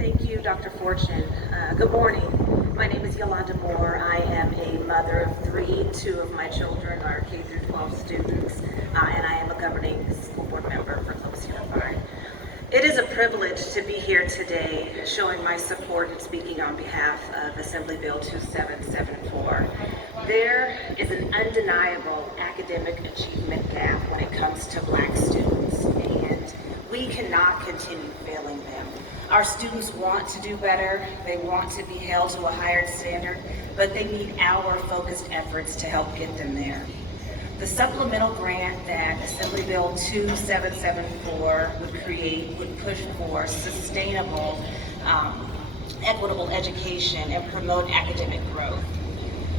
Thank you, Dr. Fortune. Good morning. My name is Yolanda Moore. I am a mother of three. Two of my children are K through 12 students, and I am a governing school board member for Clovis Unified. It is a privilege to be here today showing my support and speaking on behalf of Assembly Bill 2774. There is an undeniable academic achievement gap when it comes to Black students, and we cannot continue failing them. Our students want to do better, they want to be held to a higher standard, but they need our focused efforts to help get them there. The supplemental grant that Assembly Bill 2774 would create would push for sustainable, equitable education and promote academic growth.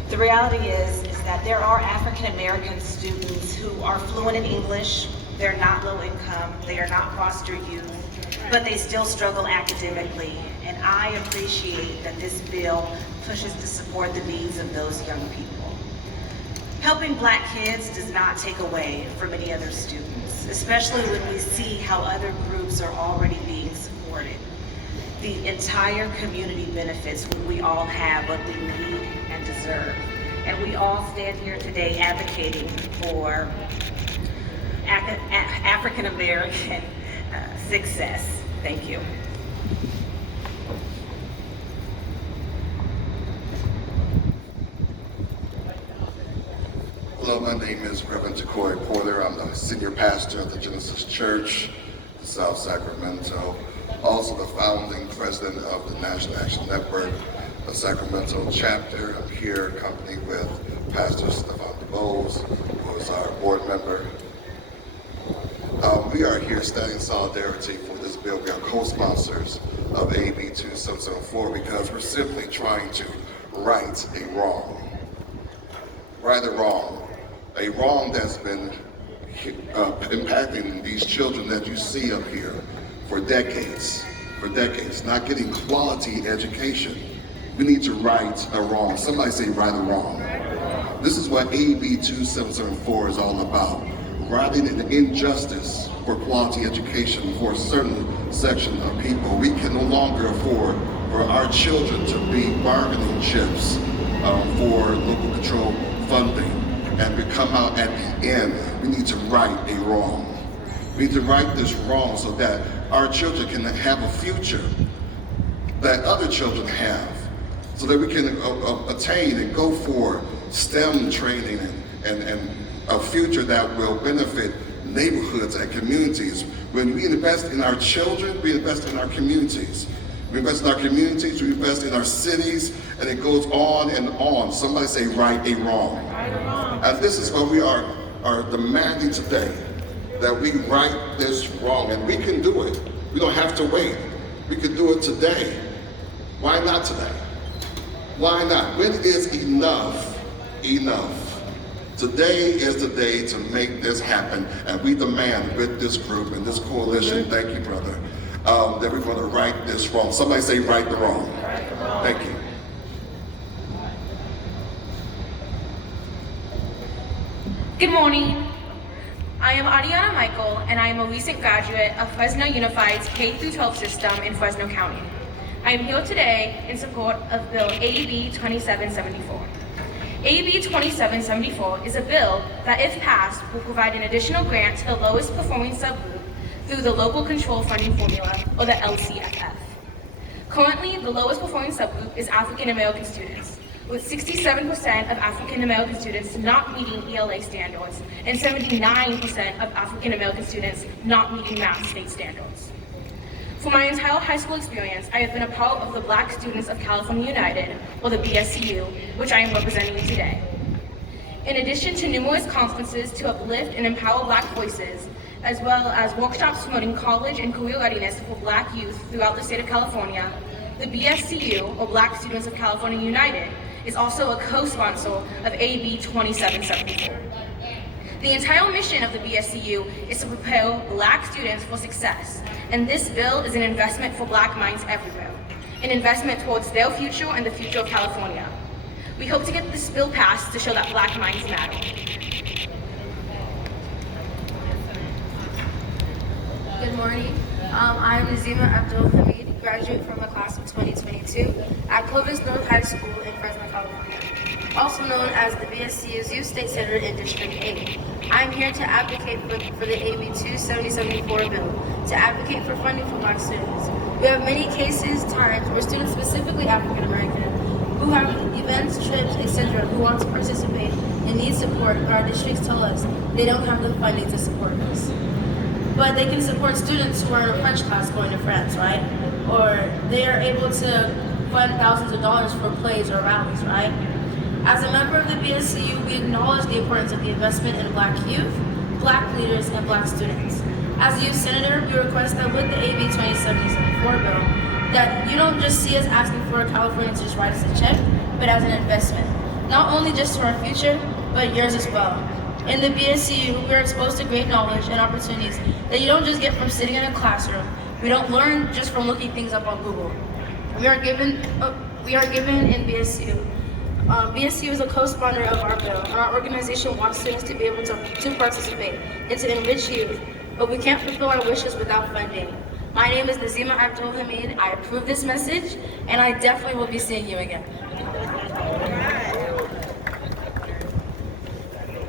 The reality is that there are African American students who are fluent in English, they're not low income, they are not foster youth, but they still struggle academically, and I appreciate that this bill pushes to support the needs of those young people. Helping Black kids does not take away from any other students, especially when we see how other groups are already being supported. The entire community benefits when we all have what we need and deserve. And we all stand here today advocating for African American success. Thank you. Hello, my name is Rev Jermaine Porter. I'm the senior pastor of the Genesis Church in South Sacramento. Also the founding president of the National Action Network, the Sacramento chapter. I'm here accompanied with Pastor Stefan DeBose, who is our board member. We are here standing in solidarity for this bill. We are co-sponsors of AB 2774 because we're simply trying to right a wrong. Right a wrong that's been impacting these children that you see up here for decades, not getting quality education. We need to right a wrong. Somebody say right a wrong. This is what AB 2774 is all about. Righting an injustice for quality education for a certain section of people. We can no longer afford for our children to be bargaining chips for local control funding. And we come out at the end, we need to right a wrong. We need to right this wrong so that our children can have a future that other children have, so that we can attain and go for STEM training and a future that will benefit neighborhoods and communities. When we invest in our children, we invest in our communities. We invest in our communities, we invest in our cities, and it goes on and on. Somebody say right a wrong. And this is what we are demanding today, that we right this wrong. And we can do it. We don't have to wait. We can do it today. Why not today? Why not? When is enough enough? Today is the day to make this happen, and we demand with this group and this coalition, thank you, brother, that we're going to right this wrong. Somebody say right the wrong. Thank you. Good morning. I am Ariana Michael, and I am a recent graduate of Fresno Unified's K-12 system in Fresno County. I am here today in support of Bill AB 2774. AB 2774 is a bill that, if passed, will provide an additional grant to the lowest performing subgroup through the Local Control Funding Formula, or the LCFF. Currently, the lowest performing subgroup is African American students, with 67% of African American students not meeting ELA standards and 79% of African American students not meeting Mass state standards. For my entire high school experience, I have been a part of the Black Students of California United, or the BSTU, which I am representing today. In addition to numerous conferences to uplift and empower Black voices, as well as workshops promoting college and career readiness for Black youth throughout the state of California, the BSTU, or Black Students of California United, is also a co-sponsor of AB 2774. The entire mission of the BSTU is to prepare Black students for success, and this bill is an investment for Black minds everywhere, an investment towards their future and the future of California. We hope to get this bill passed to show that Black minds matter. Good morning. I'm Azima Abdulhamid, graduate from Akilah 2022 at Clovis North High School in Fresno, California, also known as the BSTU's Youth State Senator in District 8. I am here to advocate for the AB 2774 bill, to advocate for funding for Black students. We have many times where students, specifically African American, who have events, trips, etc., who want to participate and need support, but our districts tell us they don't have the funding to support us. But they can support students who are in a French class going to France, right? Or they are able to fund thousands of dollars for plays or rallies, right? As a member of the BSTU, we acknowledge the importance of the investment in Black youth, Black leaders, and Black students. As a youth senator, we request that with the AB 2774 bill, that you don't just see us asking for California to just write us a check, but as an investment. Not only just to our future, but yours as well. In the BSTU, we are exposed to great knowledge and opportunities that you don't just get from sitting in a classroom. We don't learn just from looking things up on Google. We are given in BSTU. BSTU is a co-sponsor of our bill, and our organization wants students to be able to participate and to enrich youth, but we can't fulfill our wishes without funding. My name is Azima Abdulhamid. I approve this message, and I definitely will be seeing you again.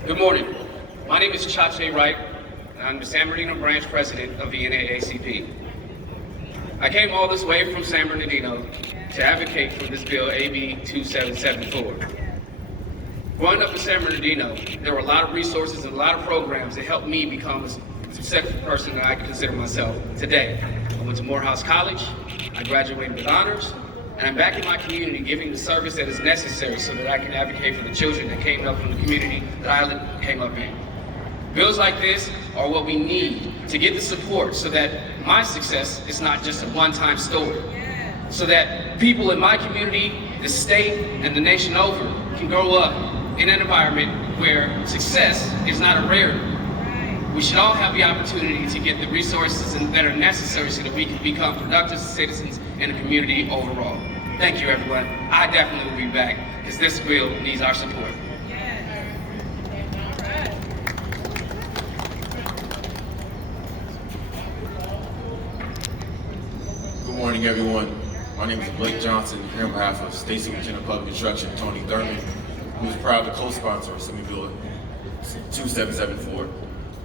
Good morning. My name is Chacha Wright, and I'm the San Bernardino branch president of the NAACP. I came all this way from San Bernardino to advocate for this bill, AB 2774. Growing up in San Bernardino, there were a lot of resources and a lot of programs that helped me become a successful person that I consider myself today. I went to Morehouse College, I graduated with honors, and I'm back in my community giving the service that is necessary so that I can advocate for the children that came up from the community that I came up in. Bills like this are what we need to get the support so that my success is not just a one-time story. So that people in my community, the state, and the nation over can grow up in an environment where success is not a rarity. We should all have the opportunity to get the resources that are necessary so that we can become productive citizens in the community overall. Thank you, everyone. I definitely will be back because this bill needs our support. Good morning, everyone. My name is Blake Johnson, here on behalf of State Superintendent of Public Instruction, Tony Thurman, who is proud to co-sponsor Assembly Bill 2774.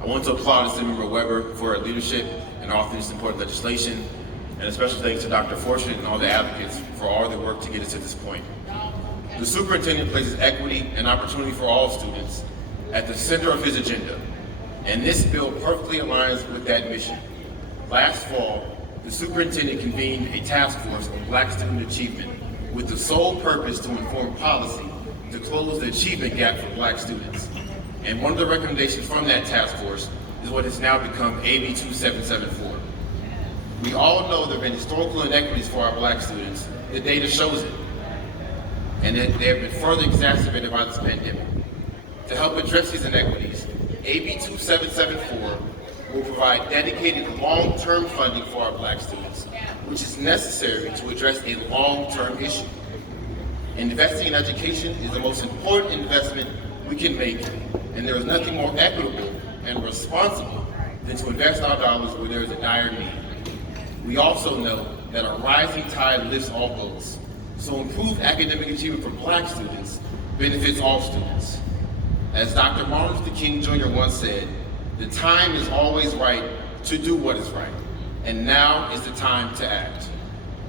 I want to applaud Assemblymember Weber for her leadership and authoring this important legislation, and a special thanks to Dr. Fortune and all the advocates for all their work to get us to this point. The superintendent places equity and opportunity for all students at the center of his agenda, and this bill perfectly aligns with that mission. Last fall, the superintendent convened a task force on Black student achievement with the sole purpose to inform policy to close the achievement gap for Black students. And one of the recommendations from that task force is what has now become AB 2774. We all know there have been historical inequities for our Black students. The data shows it. And that they have been further exacerbated by this pandemic. To help address these inequities, AB 2774 will provide dedicated long-term funding for our Black students, which is necessary to address a long-term issue. Investing in education is the most important investment we can make, and there is nothing more equitable and responsible than to invest our dollars where there is a dire need. We also know that a rising tide lifts all boats, so improved academic achievement for Black students benefits all students. As Dr. Martin Luther King Jr. once said, the time is always right to do what is right, and now is the time to act.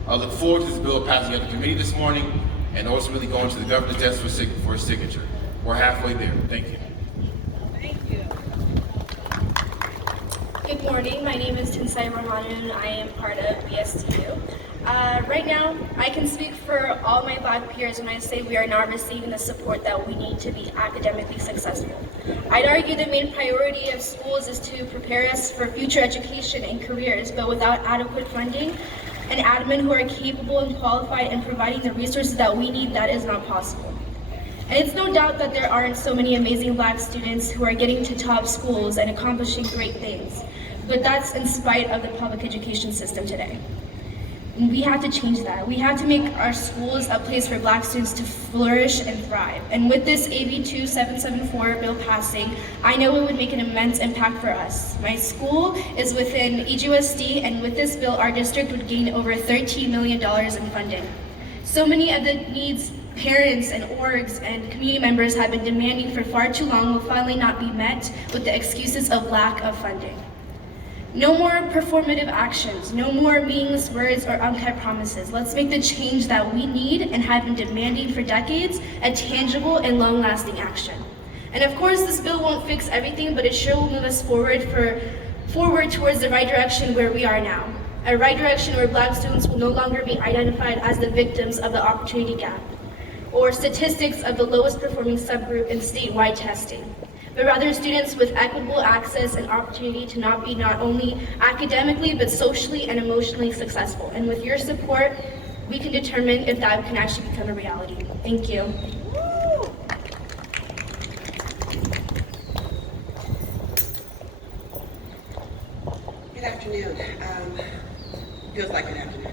I look forward to this bill passing out of committee this morning and ultimately going to the governor's desk for his signature. We're halfway there. Thank you. Thank you. Good morning, my name is Tinsai Rohanu and I am part of BSTU. Right now, I can speak for all my Black peers when I say we are not receiving the support that we need to be academically successful. I'd argue the main priority of schools is to prepare us for future education and careers, but without adequate funding and admin who are capable and qualified and providing the resources that we need, that is not possible. And it's no doubt that there aren't so many amazing Black students who are getting to top schools and accomplishing great things, but that's in spite of the public education system today. And we have to change that. We have to make our schools a place for Black students to flourish and thrive. And with this AB 2774 bill passing, I know it would make an immense impact for us. My school is within EGUSD, and with this bill, our district would gain over $13 million in funding. So many of the needs parents and orgs and community members have been demanding for far too long will finally not be met with the excuses of lack of funding. No more performative actions, no more meaningless words or unkept promises. Let's make the change that we need and have been demanding for decades a tangible and long-lasting action. And of course, this bill won't fix everything, but it sure will move us forward towards the right direction where we are now. A right direction where Black students will no longer be identified as the victims of the opportunity gap or statistics of the lowest performing subgroup in statewide testing, but rather students with equitable access and opportunity to be not only academically, but socially and emotionally successful. And with your support, we can determine if that can actually become a reality. Thank you. Good afternoon. Feels like an afternoon.